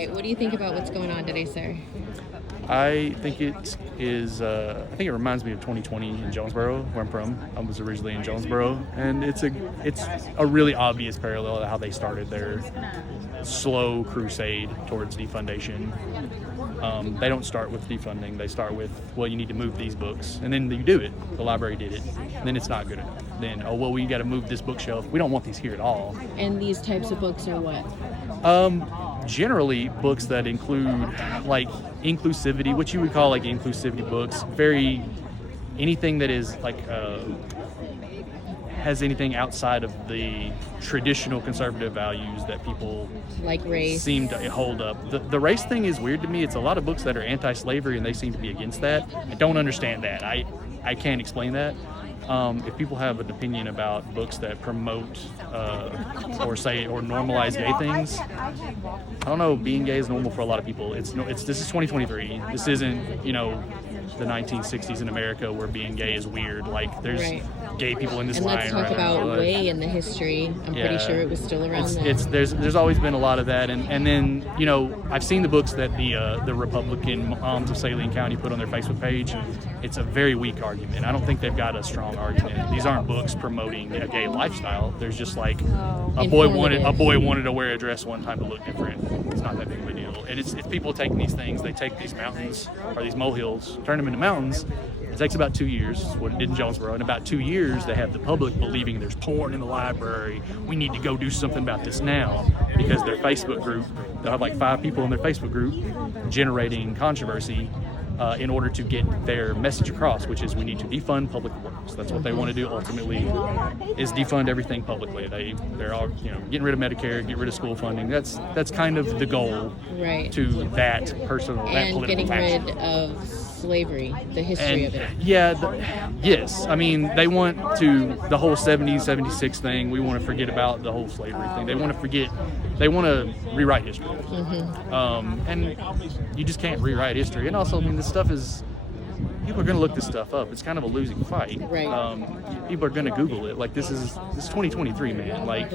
right. What do you think about what's going on today, sir? I think it is. I think it reminds me of 2020 in Jonesboro, where I'm from. I was originally in Jonesboro, and it's a really obvious parallel to how they started their slow crusade towards defundation. They don't start with defunding. They start with, well, you need to move these books, and then you do it. The library did it. And then it's not good enough. Then, oh well, we got to move this bookshelf. We don't want these here at all. And these types of books are what? Generally books that include like inclusivity, what you would call like inclusivity books, anything that is like has anything outside of the traditional conservative values that people like race seem to hold up. The race thing is weird to me. It's a lot of books that are anti-slavery and they seem to be against that. I don't understand that. I can't explain that. If people have an opinion about books that promote or normalize gay things, I don't know. Being gay is normal for a lot of people. This is 2023. This isn't the 1960s in America where being gay is weird. Like there's gay people in this line. And let's talk about way in the history. I'm pretty sure it was still around then. There's always been a lot of that, and then I've seen the books that the Republican Moms of Saline County put on their Facebook page. It's a very weak argument. I don't think they've got a strong argument. These aren't books promoting a gay lifestyle. There's just like a boy wanted to wear a dress one time to look different. It's not that big of a deal. And it's people taking these things. They take these mountains or these molehills, turn them into mountains. It takes about 2 years, what it did in Jonesboro. In about 2 years, they have the public believing there's porn in the library. We need to go do something about this now, because their Facebook group, they'll have like 5 people in their Facebook group generating controverscy in order to get their message across, which is we need to defund public works. That's what they want to do ultimately, is defund everything publicly. They're all getting rid of Medicare, get rid of school funding. That's kind of the goal to that personal that political getting faction. rid of slavery, the history of it. Yes. I mean, they want to, the whole 70s, 76 thing, we want to forget about the whole slavery thing. They want to rewrite history. And you just can't rewrite history. And also, I mean, this stuff is, people are going to look this stuff up. It's kind of a losing fight. Right. People are going to Google it. Like, this is 2023, man. Like,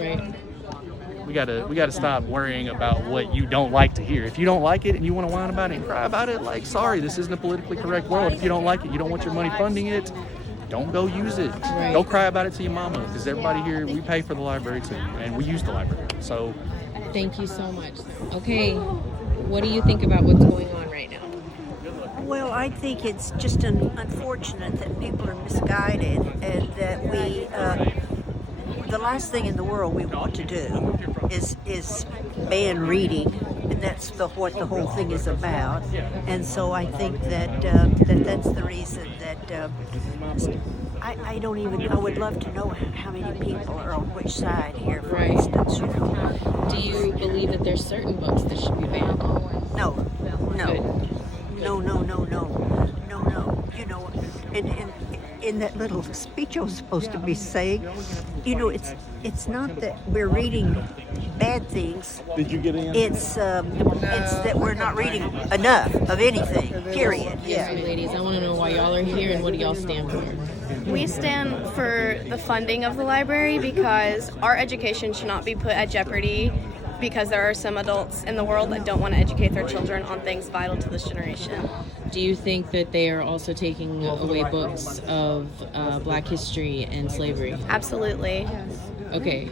we gotta stop worrying about what you don't like to hear. If you don't like it and you want to whine about it and cry about it, like, sorry, this isn't a politically correct world. If you don't like it, you don't want your money funding it, don't go use it. Go cry about it to your mama, because everybody here, we pay for the library too, and we use the library. So thank you so much. Okay, what do you think about what's going on right now? Well, I think it's just unfortunate that people are misguided, and that the last thing in the world we want to do is ban reading, and that's what the whole thing is about. And so I think that that's the reason that I don't even. I would love to know how many people are on which side here, for instance. Do you believe that there's certain books that should be banned? No. In that little speech I was supposed to be saying, it's not that we're reading bad things. Did you get in? It's that we're not reading enough of anything. Period. Yeah. Ladies, I want to know why y'all are here and what do y'all stand for? We stand for the funding of the library, because our education should not be put at jeopardy, because there are some adults in the world that don't want to educate their children on things vital to this generation. Do you think that they are also taking away books of Black history and slavery? Absolutely. Okay.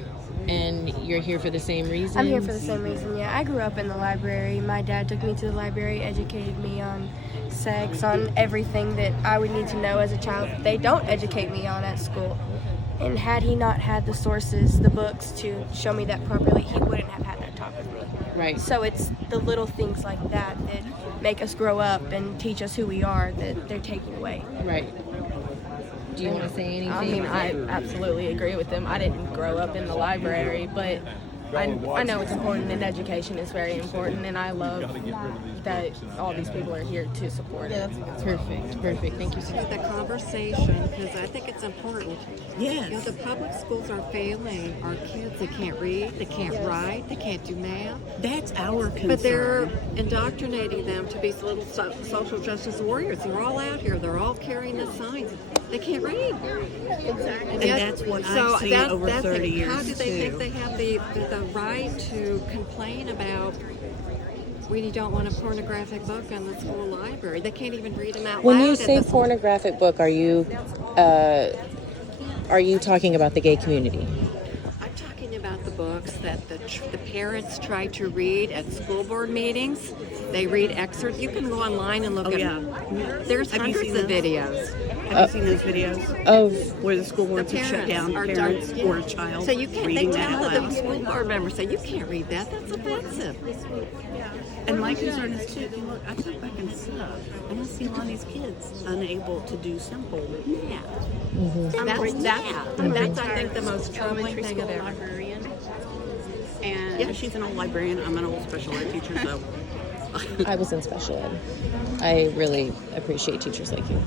And you're here for the same reason? I'm here for the same reason, yeah. I grew up in the library. My dad took me to the library, educated me on sex, on everything that I would need to know as a child. They don't educate me on at school. And had he not had the sources, the books to show me that properly, he wouldn't have had that talk with me. Right. So it's the little things like that that make us grow up and teach us who we are that they're taking away. Right. Do you want to say anything? I mean, I absolutely agree with them. I didn't grow up in the library, but I know it's important, and education is very important, and I love that all these people are here to support it. Perfect. Thank you so much. The conversation, because I think it's important. Yes. The public schools are failing our kids. They can't read, they can't write, they can't do math. That's our concern. But they're indoctrinating them to be little social justice warriors. They're all out here. They're all carrying the signs. They can't read. Exactly. And that's what I've seen over 30 years, How do they think they have the right to complain about We don't want a pornographic book in the school library. They can't even read them out When loud you at say the school. pornographic book, are you talking about the gay community? I'm talking about the books that the parents try to read at school board meetings. They read excerpts. You can go online and look at There's Have you hundreds seen of those? videos. Have you seen those videos Of where the school boards The have shut down are- parents yeah. or a child So you can't. They reading that tell out the loud? school board members say you can't read that. That's offensive. And my concern is too, look, I sit back and sub, and I see a lot of these kids unable to do simple math. That's I think the most troubling Elementary thing school of ever. librarian. And she's an old librarian. I'm an old special ed teacher, so I was in special ed. I really appreciate teachers like you.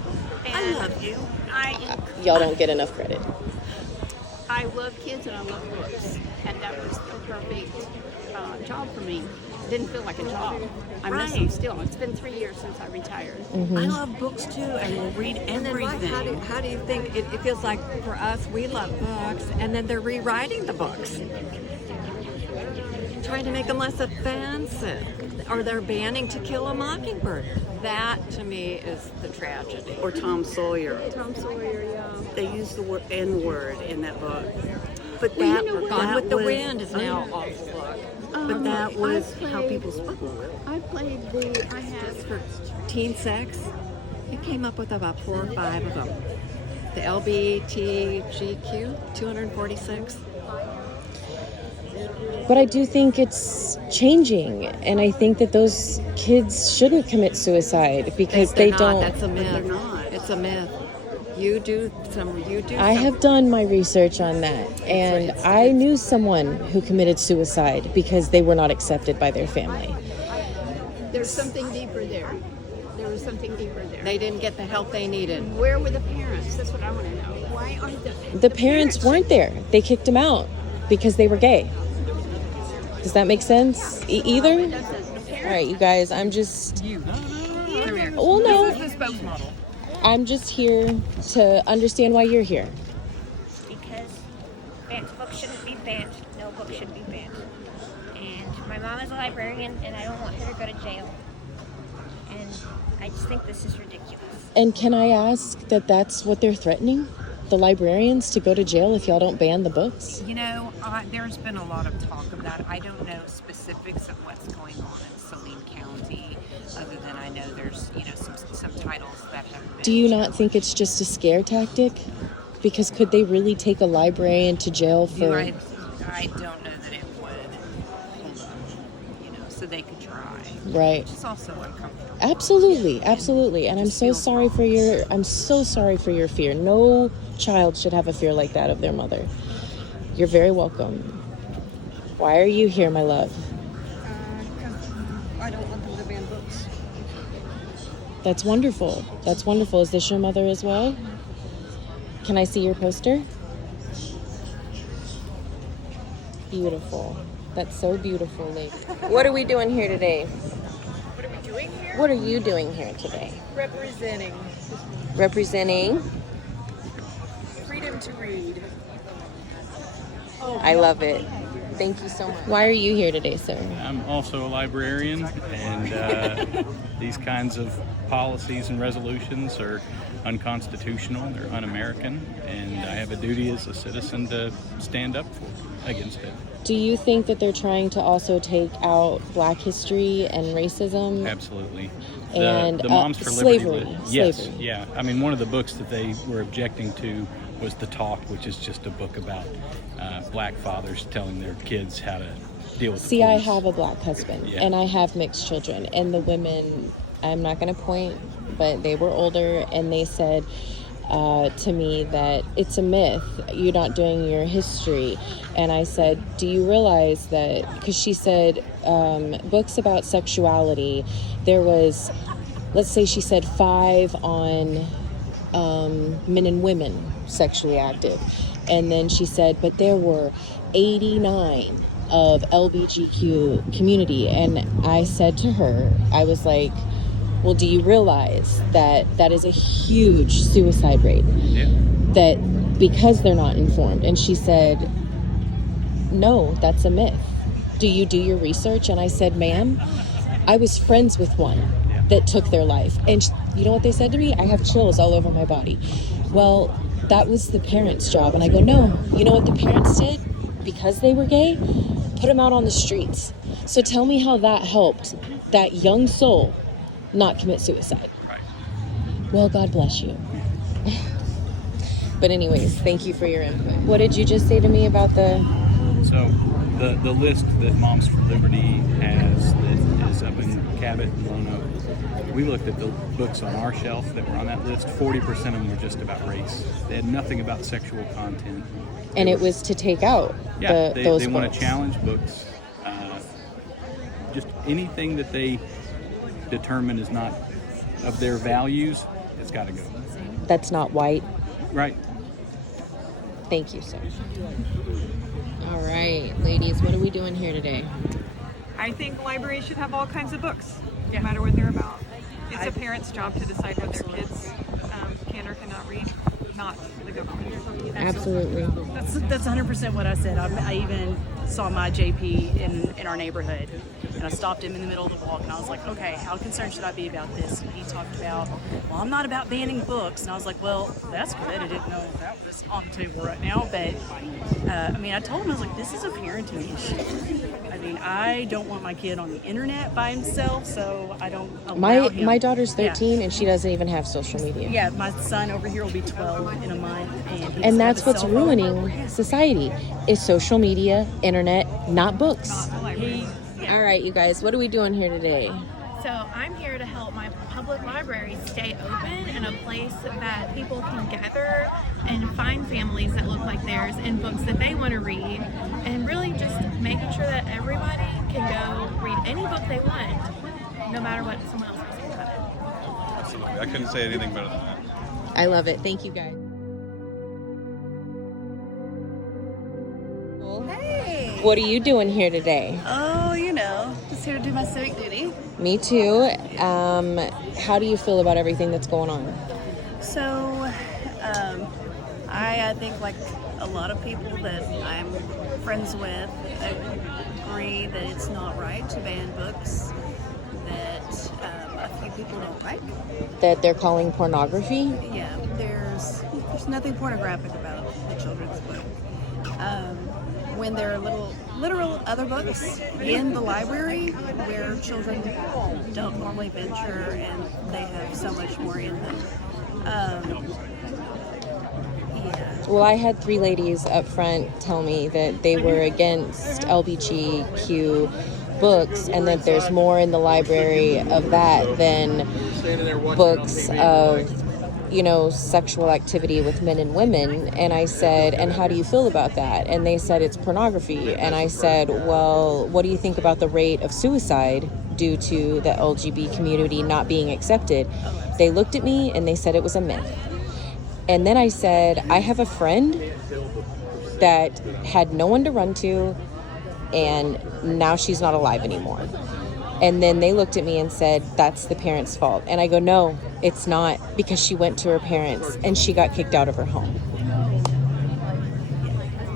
I love you. Y'all don't get enough credit. I love kids and I love books, and that was the perfect job for me. It didn't feel like a job. I miss them Right. still. It's been 3 years since I retired. I love books too, and will read And then everything. how do you think it feels like for us? We love books, and then they're rewriting the books, trying to make them less offensive, or they're banning To Kill a Mockingbird. That to me is the tragedy. Or Tom Sawyer. Tom Sawyer, yeah. They use the word N-word in that book. But Well, that, you know what? Gone that with the was, Wind is now an awful book. But that I was how played- people spoke. I had For teen sex, it came up with about 4 or 5 of them. The LBTGQ, 246. But I do think it's changing, and I think that those kids shouldn't commit suicide because They're they not. don't. That's a myth. They're not. It's a myth. You do I have done my research on that, and I knew someone who committed suicide because they were not accepted by their family. There's something deeper there. There was something deeper there. They didn't get the help they needed. Where were the parents? That's what I want to know. Why aren't The parents weren't there. They kicked them out because they were gay. Does that make sense? Either? All right, you guys, I'm just... Well, no. I'm just here to understand why you're here. Because books shouldn't be banned. No book should be banned. And my mom is a librarian, and I don't want her to go to jail. And I just think this is ridiculous. And can I ask that that's what they're threatening? The librarians to go to jail if y'all don't ban the books? You know, there's been a lot of talk of that. I don't know specifics of what's going on in Saline County, other than I know there's, some titles that have been... Do you not think it's just a scare tactic? Because could they really take a librarian to jail for... I don't know that it would, so they could try. Right. Which is also uncomfortable. Absolutely, absolutely. And I'm so sorry for your fear. No child should have a fear like that of their mother. You're very welcome. Why are you here, my love? Because I don't want them to ban books. That's wonderful. That's wonderful. Is this your mother as well? Can I see your poster? Beautiful. That's so beautiful, lady. What are we doing here today? What are we doing here? What are you doing here today? Representing Representing? freedom to read. I love it. Thank you so much. Why are you here today, sir? I'm also a librarian, and these kinds of policies and resolutions are unconstitutional, they're un-American, and I have a duty as a citizen to stand up against it. Do you think that they're trying to also take out Black history and racism? Absolutely. And the Moms for slavery. Liberty. Yes, Slavery. yeah. I mean, one of the books that they were objecting to was The Talk, which is just a book about Black fathers telling their kids how to deal with See, the I police. have a Black husband, Yeah. and I have mixed children, and the women, I'm not going to point, but they were older, and they said to me that it's a myth, you're not doing your history. And I said, do you realize that, because she said books about sexuality, there was, let's say she said 5 on men and women sexually active, and then she said, but there were 89 of LGBTQ community. And I said to her, I was like, well, do you realize that that is a huge suicide rate? Yeah. That because they're not informed. And she said, no, that's a myth. Do you do your research? And I said, ma'am, I was friends with one that took their life. And you know what they said to me? I have chills all over my body. Well, that was the parents' job. And I go, no, you know what the parents did? Because they were gay, put them out on the streets. So tell me how that helped that young soul not commit suicide. Right. Well, God bless you. But anyways, thank you for your input. What did you just say to me about the... So the list that Moms for Liberty has that is up in Cabot and Lono, we looked at the books on our shelf that were on that list. 40% of them were just about race. They had nothing about sexual content. And it was to take out those they want books. to challenge books. Just anything that they determine is not of their values, it's got to go. That's not white. Right. Thank you, sir. All right, ladies, what are we doing here today? I think libraries should have all kinds of books, no matter what they're about. It's a parent's job to decide what their kids can or cannot read, not the government. Absolutely. That's 100% what I said. I even saw my JP in our neighborhood, and I stopped him in the middle of the walk, and I was like, okay, how concerned should I be about this? And he talked about, well, I'm not about banning books. And I was like, well, that's good. I didn't know that was on the table right now. But, I told him, I was like, this is a parenting issue. I mean, I don't want my kid on the internet by himself, so I don't allow him. My daughter's 13, and she doesn't even have social media. Yeah, my son over here will be 12 in a month. And that's what's ruining society, is social media, internet, not books. All right, you guys, what are we doing here today? So I'm here to help my public library stay open and a place that people can gather and find families that look like theirs and books that they want to read, and really just making sure that everybody can go read any book they want, no matter what someone else thinks about it. Absolutely. I couldn't say anything better than that. I love it. Thank you, guys. Hey! What are you doing here today? Oh, just here to do my civic duty. Me too. How do you feel about everything that's going on? So, I think like a lot of people that I'm friends with agree that it's not right to ban books that a few people don't like. That they're calling pornography? Yeah, there's nothing pornographic about the children's book. When there are literal other books in the library where children don't normally venture and they have so much more in them. Well, I had 3 ladies up front tell me that they were against LGBTQ books and that there's more in the library of that than books of, sexual activity with men and women. And I said, and how do you feel about that? And they said it's pornography. And I said, well, what do you think about the rate of suicide due to the LGBT community not being accepted? They looked at me and they said it was a myth. And then I said, I have a friend that had no one to run to, and now she's not alive anymore. And then they looked at me and said, that's the parents' fault. And I go, no, it's not, because she went to her parents and she got kicked out of her home.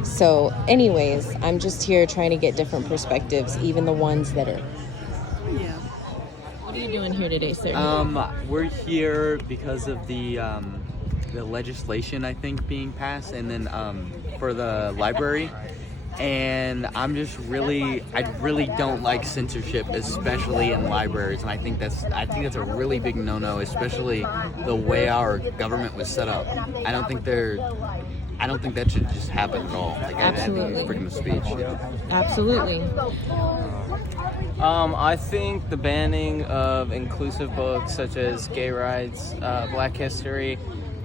So anyways, I'm just here trying to get different perspectives, even the ones that are... Yeah. What are you doing here today, sir? We're here because of the legislation, I think, being passed, and then for the library. And I really don't like censorship, especially in libraries, and I think that's a really big no-no, especially the way our government was set up. I don't think that should just happen at all. Like, absolutely. I think freedom of speech. Absolutely. I think the banning of inclusive books such as gay rights, Black history,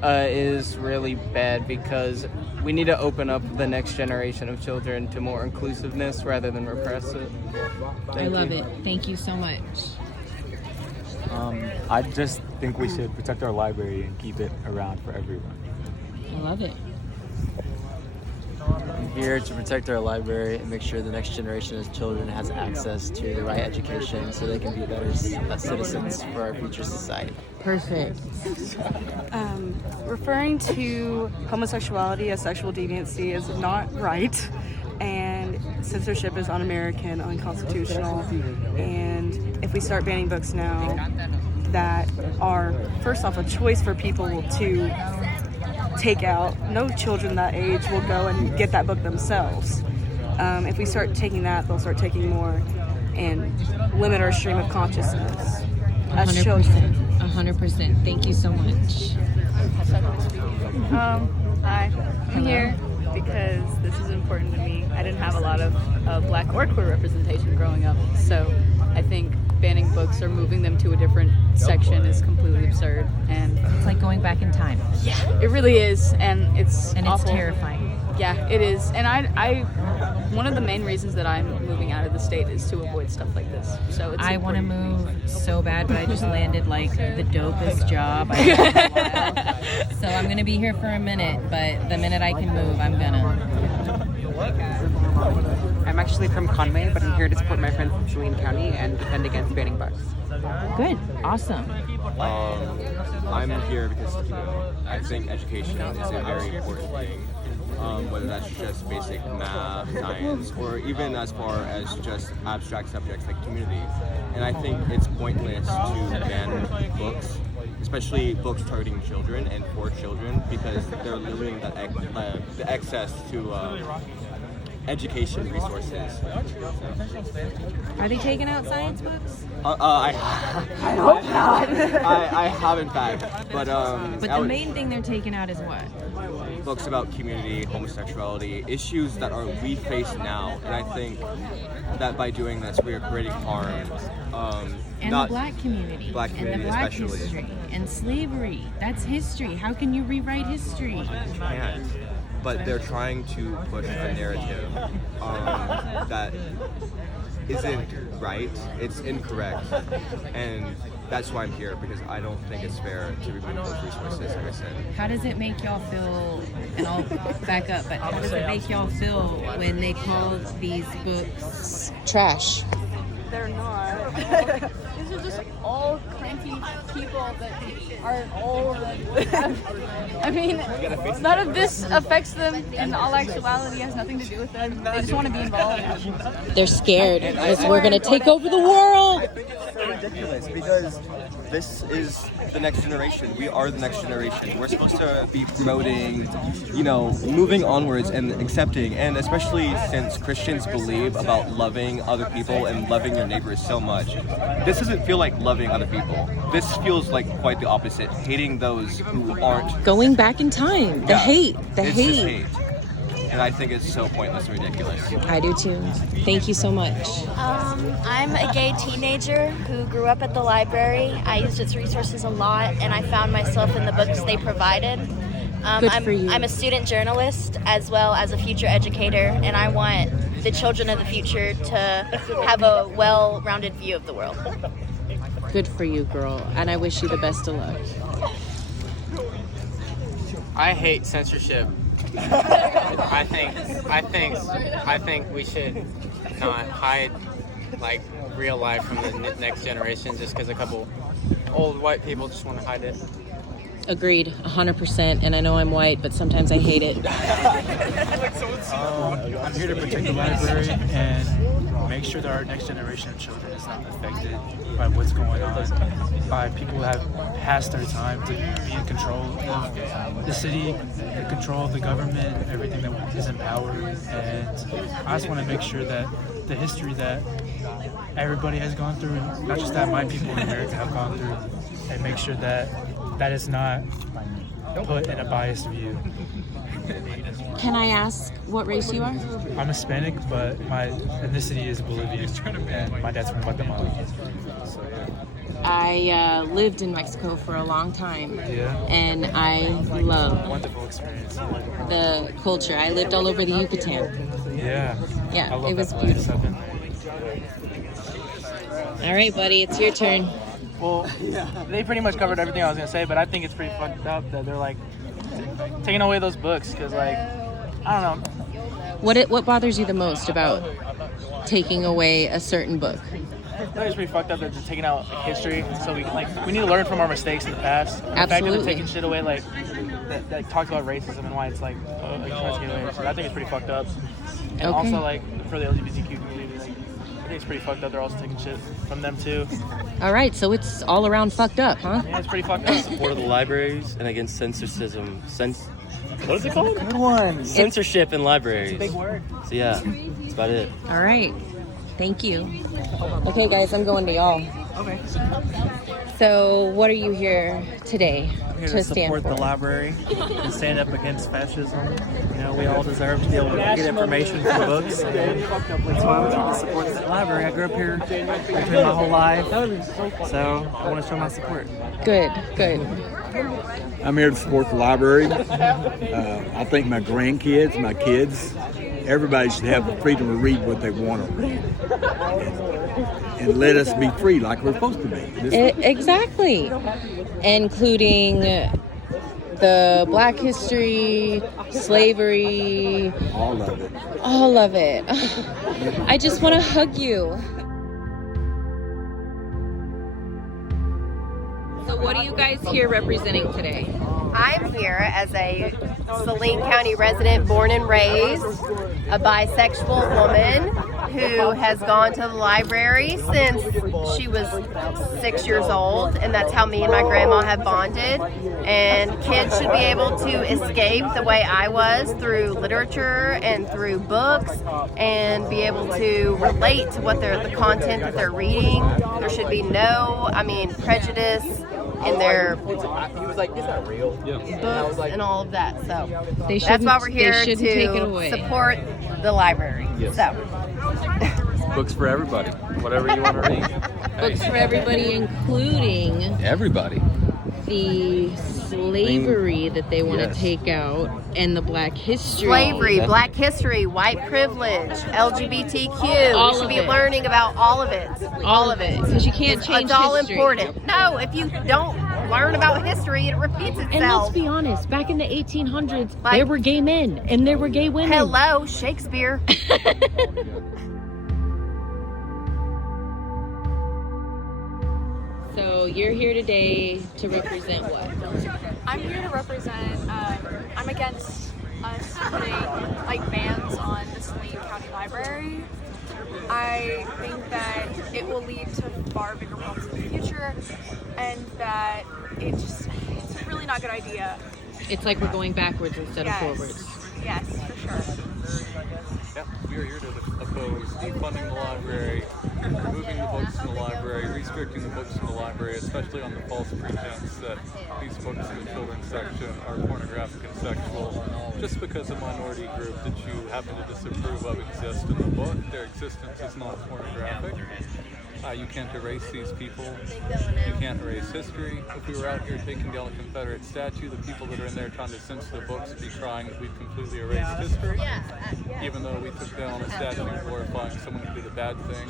is really bad, because we need to open up the next generation of children to more inclusiveness rather than repress it. I love it. Thank you so much. I just think we should protect our library and keep it around for everyone. I love it. I'm here to protect our library and make sure the next generation of children has access to the right education so they can be better citizens for our future society. Perfect. Referring to homosexuality as sexual deviancy is not right, and censorship is un-American, unconstitutional, and if we start banning books now that are, first off, a choice for people to take out, no children that age will go and get that book themselves. If we start taking that, they'll start taking more and limit our stream of consciousness as 100%. children. 100%. Thank you so much. Hi. I'm here because this is important to me. I didn't have a lot of black or queer representation growing up, so I think banning books or moving them to a different section is completely absurd. And it's like going back in time. Yeah, it really is, and it's awful. It's terrifying. Yeah, it is. And I one of the main reasons that I'm moving out of the state is to avoid stuff like this. So it's I want to move so bad, but I just landed like the dopest job. So I'm going to be here for a minute, but the minute I can move, I'm going to. I'm actually from Conway, but I'm here to support my friends in Saline County and defend against banning books. Good. Awesome. I'm here because I think education is a very important thing. Whether that's just basic math, science, or even as far as just abstract subjects like community. And I think it's pointless to ban books, especially books targeting children and for children, because they're limiting the access to education resources. Are they taking out science books? I hope not. I have in fact, but the main thing they're taking out is what? Books about community, homosexuality, issues that we face now, and I think that by doing this we are creating harm. And not the black community, and the black especially. history, and slavery. That's history. How can you rewrite history? You can't. But they're trying to push a narrative that isn't right. It's incorrect, and that's why I'm here, because I don't think it's fair to remove those resources, like I said. How does it make y'all feel, and I'll back up, but how does it make y'all feel when they call these books trash? They're not. These are just all cranky people that are old and I mean, none of this affects them in all actuality. Has nothing to do with them. They just want to be involved. They're scared because we're going to take over the world. I think it's so ridiculous because this is the next generation. We are the next generation. We're supposed to be promoting, moving onwards and accepting, and especially since Christians believe about loving other people and loving your neighbors so much. This doesn't feel like loving other people. This feels like quite the opposite, hating those who aren't. Going back in time. The hate. It's just hate. And I think it's so pointless and ridiculous. I do too. Thank you so much. I'm a gay teenager who grew up at the library. I used its resources a lot, and I found myself in the books they provided. Good for you. I'm a student journalist as well as a future educator, and I want the children of the future to have a well-rounded view of the world. Good for you, girl, and I wish you the best of luck. I hate censorship. I think we should not hide like real life from the next generation just because a couple old white people just want to hide it. Agreed, 100%. And I know I'm white, but sometimes I hate it. I'm here to protect the library and make sure that our next generation of children is not affected by what's going on, by people who have passed their time to be in control of the city, in control of the government, everything that is in power. And I just want to make sure that the history that everybody has gone through, and not just that my people in America have gone through, and make sure that that is not put in a biased view. Can I ask what race you are? I'm Hispanic, but my ethnicity is Bolivian, and my dad's from Guatemala. So, yeah. I lived in Mexico for a long time, Yeah. and I love Wonderful experience. the culture. I lived all over the Yucatan. Yeah. Yeah, I love it was that place. beautiful. I've been there. All right, buddy, it's your turn. Well, they pretty much covered everything I was gonna say, but I think it's pretty fucked up that they're like taking away those books because, like, I don't know. What bothers you the most about taking away a certain book? I think it's pretty fucked up that they're taking out like, history, so we need to learn from our mistakes in the past. And the fact that Absolutely. they're taking shit away, that talks about racism and why it's like trying to get away. So I think it's pretty fucked up. And Okay. also, like, for the LGBTQ community, like, I think it's pretty fucked up. They're also taking shit from them, too. All right, so it's all around fucked up, huh? Yeah, it's pretty fucked up. Support of the libraries and against censorship. What is it called? Good one. Censorship in libraries. It's a big word. So yeah, that's about it. All right. Thank you. Okay, guys, I'm going to y'all. Okay. So, what are you here today I'm here to to stand support for? the library and stand up against fascism. You know, we all deserve to be able to get information from books. And that's why we need to support the library. I grew up here. I've been my whole life. So I want to show my support. Good, good. I'm here to support the library. I think my grandkids, my kids, everybody should have the freedom to read what they want to read. And let us be free like we're supposed to be. Exactly. Including the Black history, slavery. All of it. All of it. I just want to hug you. So what are you guys here representing today? I'm here as a Saline County resident, born and raised, a bisexual woman who has gone to the library since she was 6 years old, and that's how me and my grandma have bonded. And kids should be able to escape the way I was through literature and through books, and be able to relate to what the content that they're reading. There should be no, prejudice in their books and all of that. So that's why we're here to take it away. Support the library. Yes. So Books for everybody. Whatever you want to read. Books for everybody, including Everybody. the slavery that they want Yes. to take out, and the Black history. slavery, Black history, white privilege, LGBTQ. All We should of be it. learning about all of it. All of it, because you can't change It's all history. important. No, if you don't learn about history, it repeats itself. And let's be honest, back in the 1800s, Like- there were gay men and there were gay women. Hello, Shakespeare. So you're here today to represent what? I'm here to represent, I'm against us putting bans on the Saline County Library. I think that it will lead to far bigger problems in the future, and that it's really not a good idea. It's like we're going backwards instead Yes. of forwards. Yes, for sure. Yeah, we are here to oppose defunding the library, removing the books from the library, restricting the books from the library, especially on the false pretense that these books in the children's section are pornographic and sexual. Just because a minority group that you happen to disapprove of exists in the book, their existence is not pornographic. You can't erase these people. You can't erase history. If we were out here taking down a Confederate statue, the people that are in there trying to censor the books would be crying that we've completely erased history. Even though we took down a statue glorifying someone who did a bad thing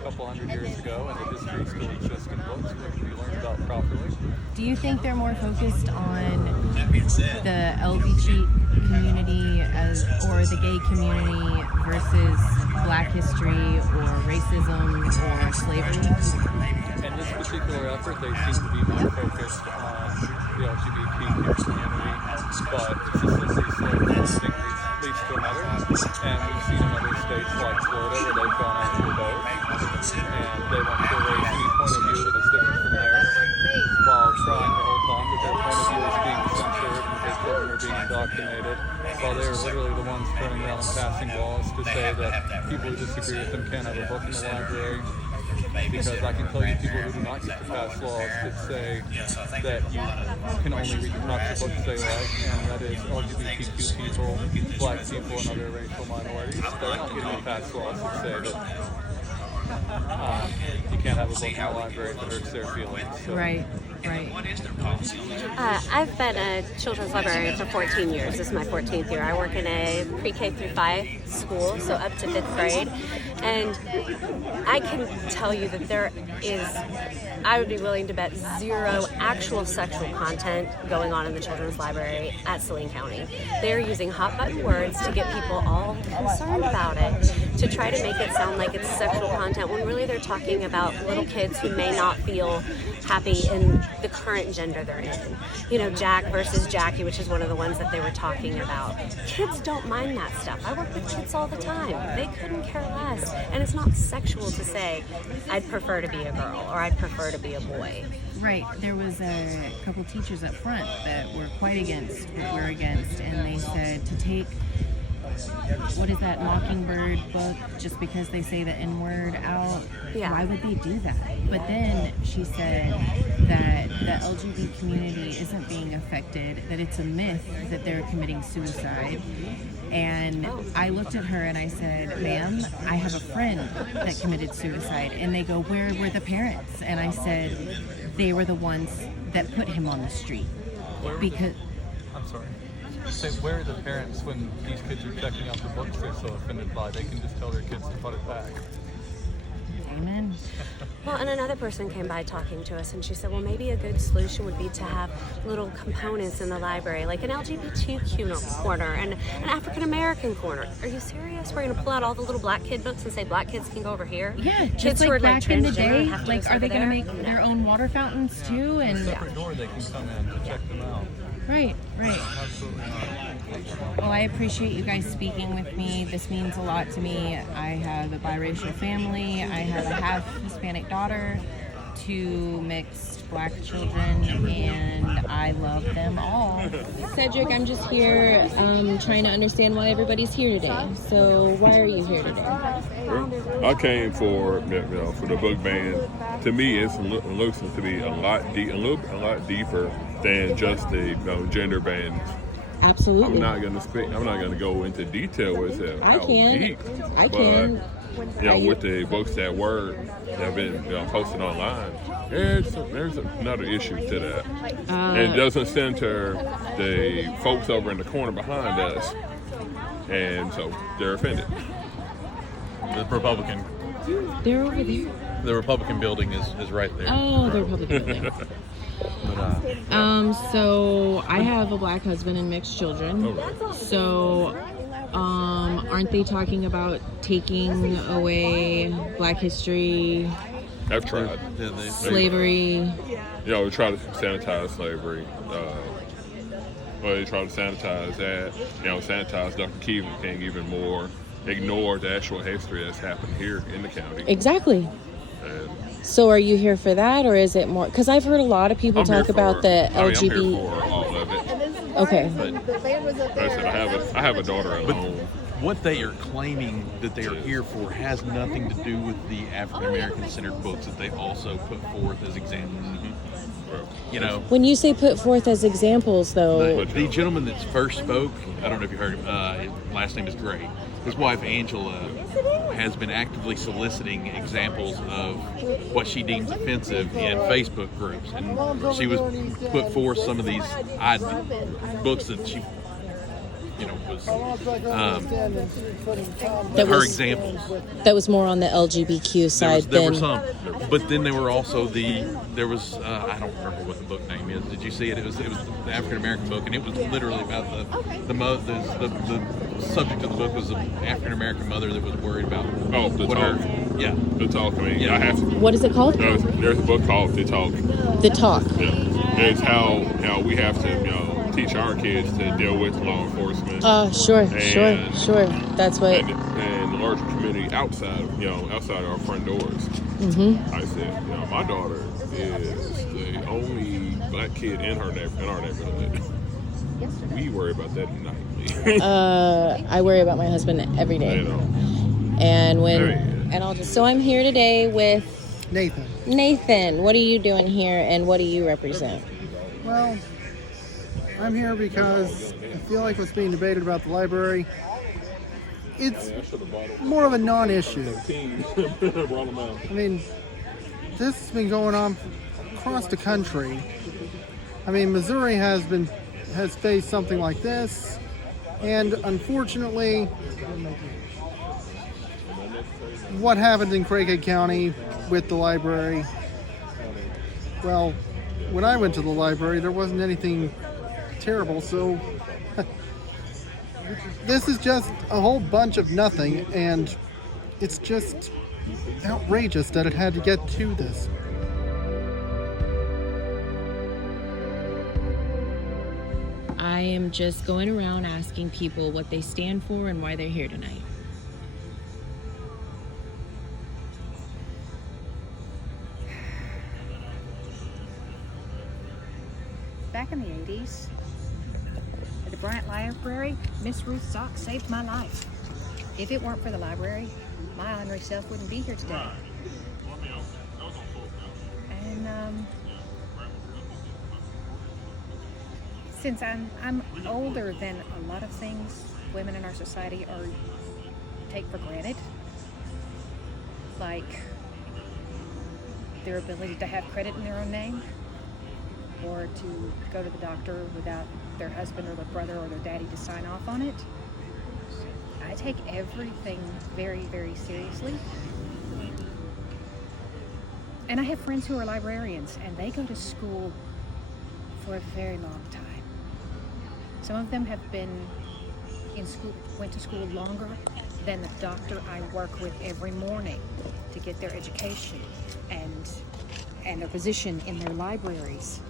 a couple hundred years ago, and the history still exists in books, which we learned about properly. Do you think they're more focused on the LGBT community or the gay community versus Black history or racism or slavery? In this particular effort, they seem to be more focused on the LGBTQ community, but it's just that these things leads to another, and we've seen in other states like Florida where they've gone after both, and they want to erase any point of view that is different from theirs, while trying the whole time that their point of view is being censored and their children are being indoctrinated, while they're literally the ones turning around and passing laws to say that people who disagree with them can't have a book in the library. Because I can tell you people who do not get to pass laws that say that you can only read the types of books they like, and that is LGBTQ people, Black people, and other racial minorities. They're not getting to pass laws that say that you can't have a book in the library that hurts their feelings. So. Right, right. I've been a children's librarian for 14 years. This is my 14th year. I work in a pre-K through 5 school, so up to 5th grade. And I can tell you that there is, I would be willing to bet, 0 actual sexual content going on in the children's library at Saline County. They're using hot button words to get people all concerned about it. to try to make it sound like it's sexual content when really they're talking about little kids who may not feel happy in the current gender they're in. You know, Jack versus Jackie, which is one of the ones that they were talking about. Kids don't mind that stuff. I work with kids all the time. They couldn't care less. And it's not sexual to say, I'd prefer to be a girl or I'd prefer to be a boy. Right. There was a couple teachers up front that were quite against what we're against, and they said to take, what is that Mockingbird book, just because they say the N-word out, why would they do that? But then she said that the LGBT community isn't being affected, that it's a myth that they're committing suicide. And I looked at her and I said, ma'am, I have a friend that committed suicide. And they go, where were the parents? And I said, they were the ones that put him on the street. Because I'm sorry. Say, where are the parents when these kids are checking out the books they're so offended by? They can just tell their kids to put it back. Amen. Well, and another person came by talking to us, and she said, well, maybe a good solution would be to have little components in the library, like an LGBTQ corner and an African-American corner. Are you serious? We're going to pull out all the little black kid books and say black kids can go over here? Yeah, kids just who like are back in the transgender day, have to like, go are they over going to there? make their own water fountains too? And A separate door they can come in to check them out. Right. Absolutely not. Well, I appreciate you guys speaking with me. This means a lot to me. I have a biracial family. I have a half Hispanic daughter, 2 mixed black children, and I love them all. Cedric, I'm just here trying to understand why everybody's here today. So why are you here today? I came for the book ban. To me, it looks to be a lot deeper than just the gender ban. Absolutely. I'm not going to go into detail as to how deep. I can. With the books that have been posted online, there's another issue to that. And it doesn't center the folks over in the corner behind us, and so they're offended. The Republican. They're over there. The Republican building is right there. Oh, the Republican building. So I have a black husband and mixed children. So, aren't they talking about taking away Black history? I've tried. Slavery. We try to sanitize slavery. They try to sanitize that. Sanitize Dr. King even more. Ignore the actual history that's happened here in the county. Exactly. So are you here for that, or is it more? Because I've heard a lot of people talk about the LGBT. I'm here for all of it. Okay. But like I said, I have a daughter at home. What they are claiming that they are here for has nothing to do with the African American centered books that they also put forth as examples. When you say put forth as examples, though, the gentleman that first spoke, I don't know if you heard him. His last name is Gray. His wife Angela has been actively soliciting examples of what she deems offensive in Facebook groups, and she was put forth some of these books that she was her examples. That was more on the LGBTQ side. There were some, but then there were also there was I don't remember what the book name is. Did you see it? It was the African American book, and it was literally about the subject of the book was an African American mother that was worried about the talk. The talk. I mean, I have to. What is it called? There's a book called The Talk. The Talk. Yeah. It's how we have to teach our kids to deal with law enforcement. Sure. That's what. And the larger community outside our front doors. Mm-hmm. I said, my daughter is the only black kid in our neighborhood. We worry about that nightly. I worry about my husband every day. So I'm here today with Nathan. Nathan, what are you doing here, and what do you represent? Well, I'm here because I feel like what's being debated about the library, it's more of a non-issue. I mean, this has been going on across the country. I mean, Missouri has faced something like this, and unfortunately, what happened in Craighead County with the library, well, when I went to the library, there wasn't anything terrible, so this is just a whole bunch of nothing, and it's just outrageous that it had to get to this. I am just going around asking people what they stand for and why they're here tonight. Back in the 80s, at the Bryant Library, Miss Ruth Zock saved my life. If it weren't for the library, my honorary self wouldn't be here today. And since I'm older than a lot of things women in our society take for granted, like their ability to have credit in their own name, or to go to the doctor without their husband or their brother or their daddy to sign off on it. I take everything very, very seriously. And I have friends who are librarians, and they go to school for a very long time. Some of them have been in school, went to school longer than the doctor I work with every morning to get their education and their position in their libraries.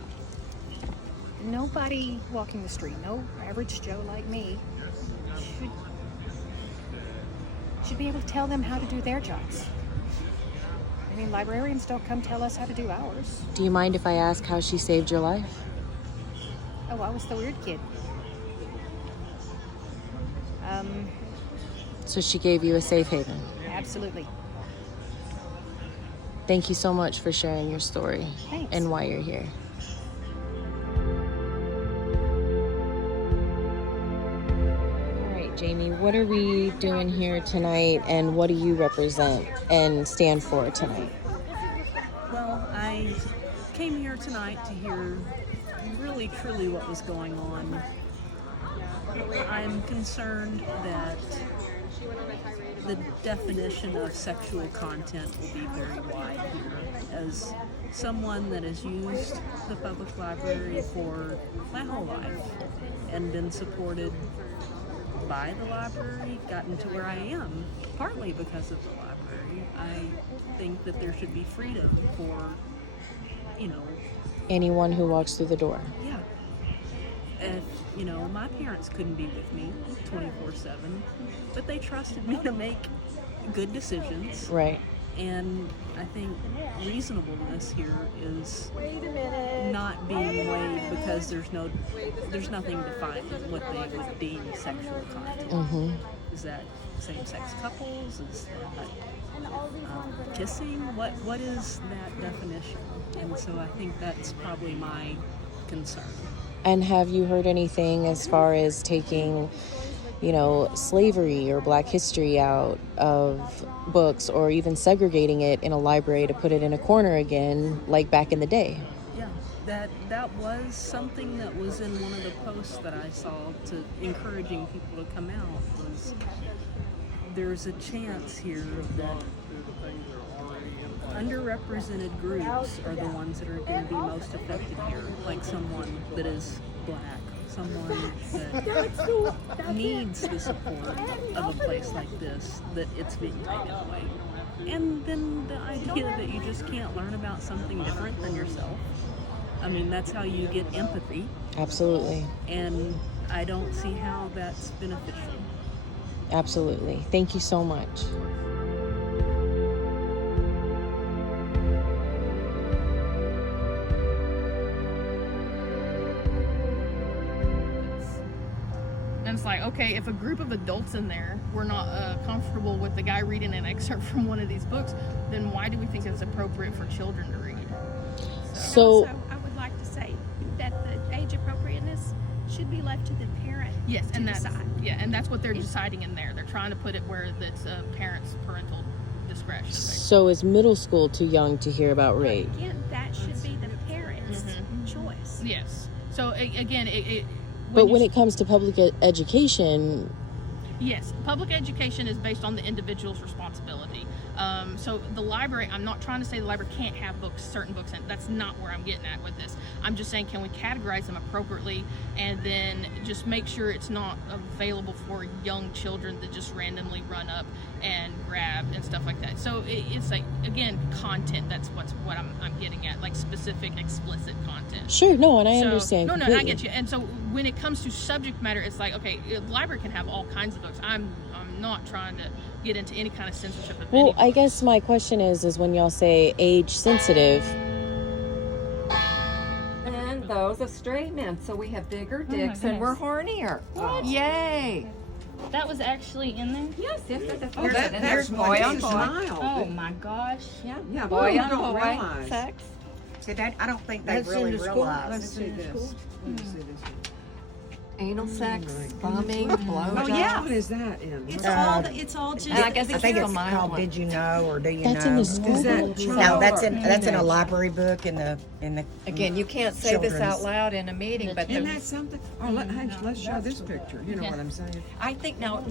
Nobody walking the street, no average Joe like me, should be able to tell them how to do their jobs. I mean, librarians don't come tell us how to do ours. Do you mind if I ask how she saved your life? Oh, I was the weird kid. So she gave you a safe haven. Absolutely. Thank you so much for sharing your story. Thanks. And why you're here. All right, Jamie, what are we doing here tonight, and what do you represent and stand for tonight? Well, I came here tonight to hear really truly what was going on. I'm concerned that the definition of sexual content will be very wide here. As someone that has used the public library for my whole life and been supported by the library, gotten to where I am, partly because of the library, I think that there should be freedom for, Anyone who walks through the door. Yeah. If, my parents couldn't be with me 24/7, but they trusted me to make good decisions. Right. And I think reasonableness here is not being weighed because there's nothing defined what they would deem sexual content. Mm-hmm. Is that same-sex couples? Is that kissing? What is that definition? And so I think that's probably my concern. And have you heard anything as far as taking, slavery or Black history out of books, or even segregating it in a library to put it in a corner again, like back in the day? Yeah, that was something that was in one of the posts that I saw to encouraging people to come out. Was there's a chance here that underrepresented groups are the ones that are going to be most affected here, like someone that is Black, someone that needs the support of a place like this, that it's being taken away. And then the idea that you just can't learn about something different than yourself. I mean, that's how you get empathy. Absolutely. And I don't see how that's beneficial. Absolutely. Thank you so much. And it's like, okay, if a group of adults in there were not comfortable with the guy reading an excerpt from one of these books, then why do we think it's appropriate for children to read? So I would like to say that the age appropriateness should be left to the parent to decide. Yeah, and that's what they're deciding in there. They're trying to put it where it's parents' parental discretion. So is middle school too young to hear about rape? Again, that should be the parent's choice. Yes. So again, But when it comes to public education... Yes, public education is based on the individual's responsibility. So the library, I'm not trying to say the library can't have certain books, and that's not where I'm getting at with this. I'm just saying, can we categorize them appropriately, and then just make sure it's not available for young children to just randomly run up and grab instead stuff like that. So it's like, again, content. That's what I'm getting at, like specific, explicit content. Sure, no, and I understand. No, completely. I get you. And so when it comes to subject matter, it's like, okay, the library can have all kinds of books. I'm not trying to get into any kind of censorship of Well, any I guess my question is when y'all say age sensitive. And those are straight men, so we have bigger dicks and we're hornier. What? Yay! That was actually in there? Yes, that's Oh, there's boy on boy. Oh my gosh. Yeah, boy on don't boy realize. sex. See, that, I don't think they That's in really the school. realize. Let's see this. Hmm. Anal sex, bombing, blowjobs. Oh, yeah. What is that in? It's all just. I guess I think it's mild called one. "Did You Know" or "Do You That's Know." in the school. Is that true? No, that's in Or- a library book in the Again, you can't say this out children's. loud in a meeting, but Isn't the- that something? Oh, let's show this picture. You know what I'm saying? I think I'm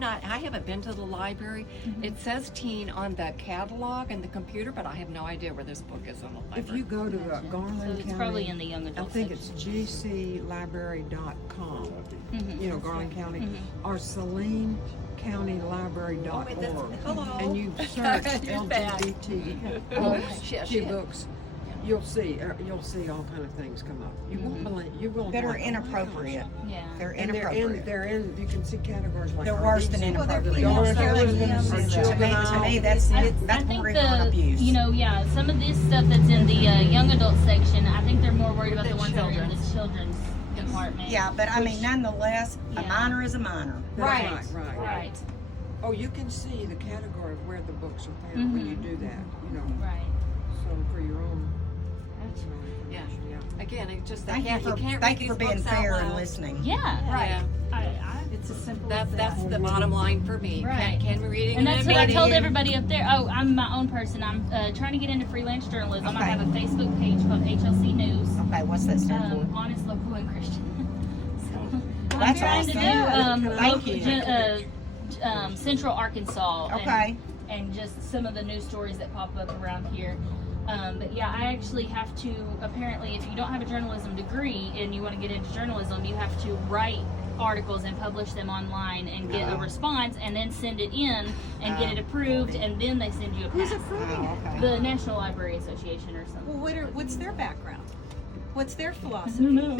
not. I haven't been to the library. It says teen on the catalog and the computer, but I have no idea where this book is on the library. If you go to Garland So it's County, probably in the young adult I think it's gclibrary.com. You know, Garland County, or Saline County Library.org. Hello. And you search LGBT books. You'll see all kind of things come up. You won't believe. You won't. That are like, inappropriate. Yeah. They're And inappropriate. they're in. You can see categories like. They're worse than inappropriate. They're worse To me, that's I think borderline abuse. Some of this stuff that's in the young adult section, I think they're more worried about the ones that are in the children's department. Yeah, but I mean, nonetheless, a minor is a minor. Right. Oh, you can see the category of where the books are found when you do that. You know. Right. So for your own. Yeah. Again, it just Thank you for being books out fair and loud. listening. Yeah. Right. It's as simple That's the bottom line for me. Right. Can we read it And in that's a what I meeting? told everybody up there. Oh, I'm my own person. I'm trying to get into freelance journalism. I have a Facebook page called HLC News. Okay, what's that stand for? Honest, Local, and Christian. So That's I'm trying awesome. to do Thank you. Central Arkansas. Okay. And just some of the news stories that pop up around here. But yeah, I actually have to, apparently, if you don't have a journalism degree and you want to get into journalism, you have to write articles and publish them online and get a response and then send it in and get it approved, and then they send you a pass. Who's approving it? The National Library Association or something. Well, what's their background? What's their philosophy? I don't know,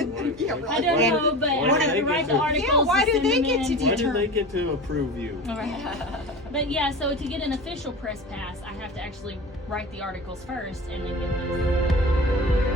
I don't know, but I have to write the articles. Yeah, why do send they them get to in. Why do they get to approve you? All right. But yeah, so to get an official press pass, I have to actually write the articles first and then get them.